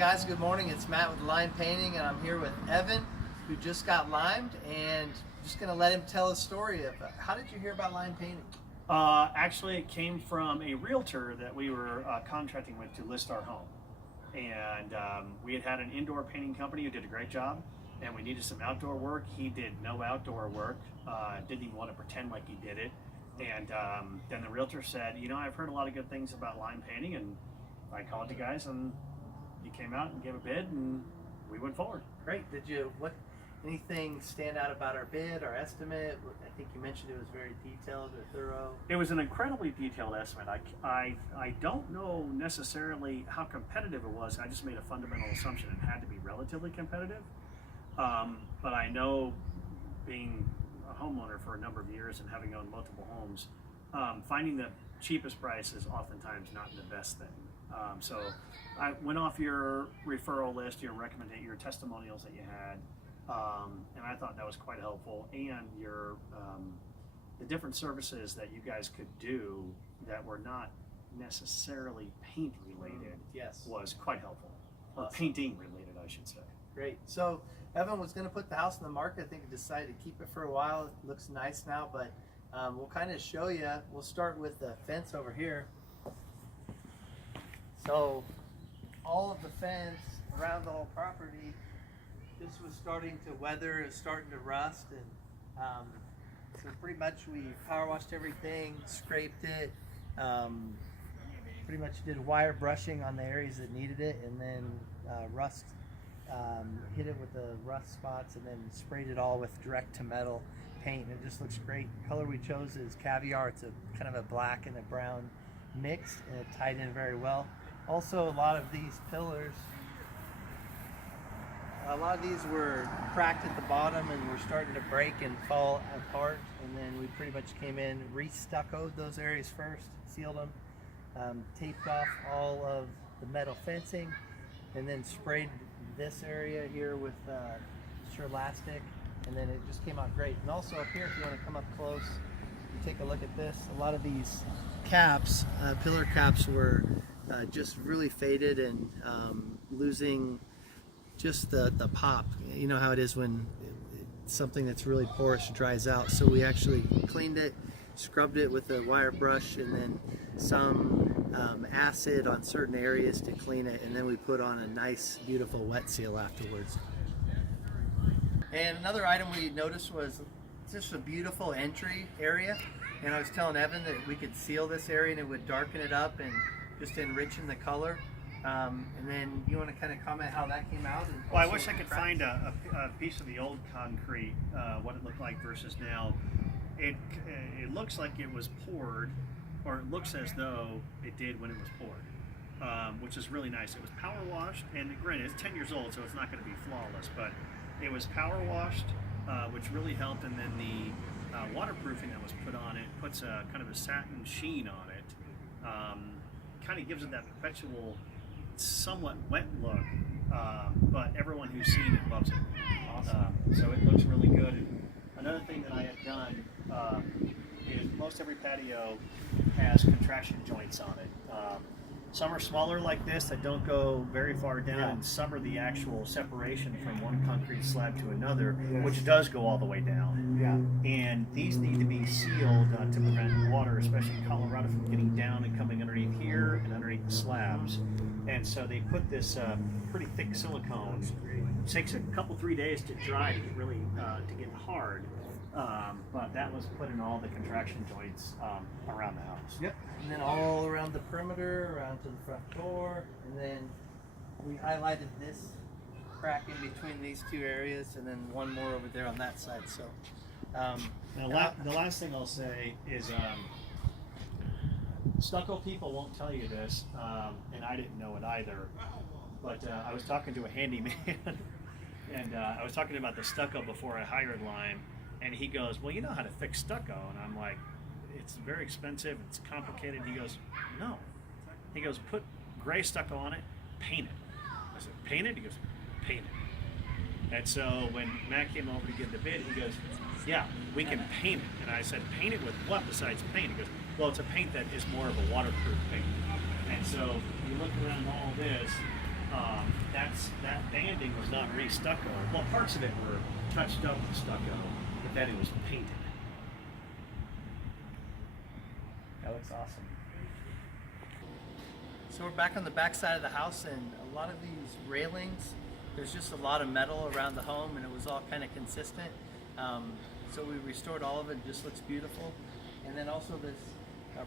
Guys, good morning. It's Matt with Lime Painting, and I'm here with Evan, who just got limed, and just going to let him tell a story of how did you hear about lime painting? Actually, it came from a realtor that we were contracting with to list our home. And we had an indoor painting company who did a great job, and we needed some outdoor work. He did no outdoor work, didn't even want to pretend like he did it. And then the realtor said, you know, I've heard a lot of good things about lime painting, and I called you guys, and you came out and gave a bid, and we went forward. Great. Anything stand out about our bid, our estimate? I think you mentioned it was very detailed or thorough. It was an incredibly detailed estimate. I don't know necessarily how competitive it was. I just made a fundamental assumption it had to be relatively competitive. But I know, being a homeowner for a number of years and having owned multiple homes, finding the cheapest price is oftentimes not the best thing. So I went off your referral list, your testimonials that you had. And I thought that was quite helpful, and your the different services that you guys could do that were not necessarily paint related Yes. was quite helpful, or Awesome. Painting related, I should say. Great. So Evan was going to put the house in the market. I think he decided to keep it for a while. It looks nice now, but we'll kind of show you. We'll start with the fence over here. So all of the fence around the whole property, this was starting to weather, it's starting to rust, and so pretty much we power washed everything, scraped it, pretty much did wire brushing on the areas that needed it, and then rust, hit it with the rust spots, and then sprayed it all with direct to metal paint, and it just looks great. The color we chose is caviar. It's a kind of a black and a brown mixed, and it tied in very well. Also, a lot of these pillars, were cracked at the bottom and were starting to break and fall apart, and then we pretty much came in, re-stuccoed those areas first, sealed them, taped off all of the metal fencing, and then sprayed this area here with Surlastic, and then it just came out great. And also up here, if you want to come up close, you take a look at this. A lot of these caps, pillar caps, were just really faded and losing just the pop. You know how it is when something that's really porous dries out. So we actually cleaned it, scrubbed it with a wire brush, and then some acid on certain areas to clean it, and then we put on a nice, beautiful wet seal afterwards. And another item we noticed was just a beautiful entry area, and I was telling Evan that we could seal this area and it would darken it up and just enrichen the color. And then you want to kind of comment how that came out? And Well, I wish I could find a piece of the old concrete, what it looked like versus now. It looks like it was poured, or it looks as though it did when it was poured, which is really nice. It was power washed, and granted, it's 10 years old, so it's not going to be flawless, but it was power washed, which really helped. And then the waterproofing that was put on it puts a kind of a satin sheen on it. Kind of gives it that perpetual, somewhat wet look, but everyone who's seen it loves it. Awesome. So it looks really good. And another thing that I have done is most every patio has contraction joints on it. Some are smaller like this that don't go very far down, and some are the actual separation from one concrete slab to another, which does go all the way down. Yeah. And these need to be sealed to prevent water, especially in Colorado, from getting down and coming underneath here and underneath the slabs. And so they put this pretty thick silicone. It takes a couple, 3 days to dry to get really to get hard. But that was put in all the contraction joints around the house. Yep. And then all around the perimeter, around to the front door, and then we highlighted this crack in between these two areas, and then one more over there on that side. So the last thing I'll say is stucco people won't tell you this, and I didn't know it either, but I was talking to a handyman and I was talking about the stucco before I hired lime, and he goes, well, you know how to fix stucco. And I'm like, it's very expensive, it's complicated. He goes, no. He goes, put gray stucco on it, paint it. I said, paint it? He goes, paint it. And so when Matt came over to give the bid, he goes, yeah, we can paint it. And I said, paint it with what besides paint? He goes, well, it's a paint that is more of a waterproof paint. And so you look around all this, banding was not re-stucco. Well, parts of it were touched up with stucco, but then it was painted. That looks awesome. So we're back on the back side of the house, and a lot of these railings, there's just a lot of metal around the home, and it was all kind of consistent. So we restored all of it. It just looks beautiful. And then also this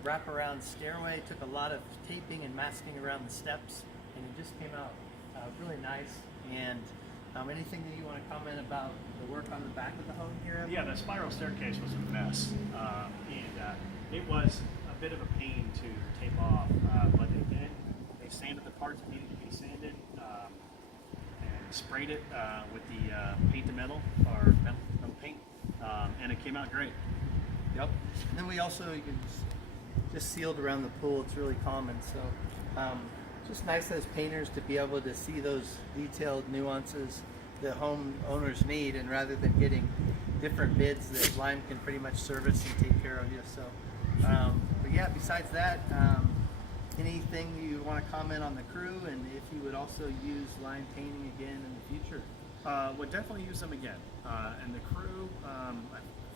wraparound stairway took a lot of taping and masking around the steps, and it just came out really nice. And anything that you want to comment about the work on the back of the home here? Yeah, the spiral staircase was a mess, and it was a bit of a pain to tape off, but they did. They sanded the parts that needed to be sanded, and sprayed it with the paint to metal, or metal paint, and it came out great. Yep. And then we also, you can just sealed around the pool. It's really common. So just nice as painters to be able to see those detailed nuances the home owners need, and rather than getting different bids that Lime can pretty much service and take care of you. So, but yeah, besides that, anything you want to comment on the crew, and if you would also use Lime painting again in the future? Would definitely use them again. And the crew, I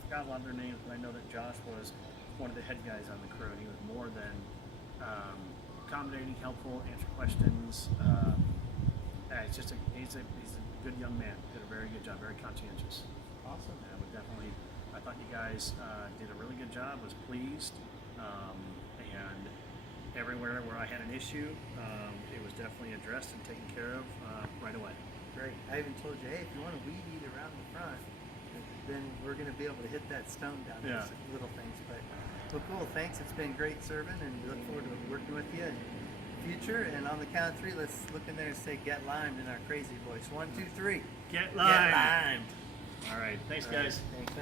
forgot a lot of their names, but I know that Josh was one of the head guys on the crew, and he was more than accommodating, helpful, answer questions. He's a good young man. Did a very good job, very conscientious. Awesome. And I thought you guys did a really good job. Was pleased, and everywhere where I had an issue, it was definitely addressed and taken care of right away. Great. I even told you, hey, if you want to weed eat around the front, then we're going to be able to hit that stone down. Yeah. Those little things. But well, cool. Thanks. It's been great serving, and we look forward to working with you in the future. And on the count of three, let's look in there and say "Get limed" in our crazy voice. 1, 2, 3. Get Get limed. All right. Thanks, guys. Thanks.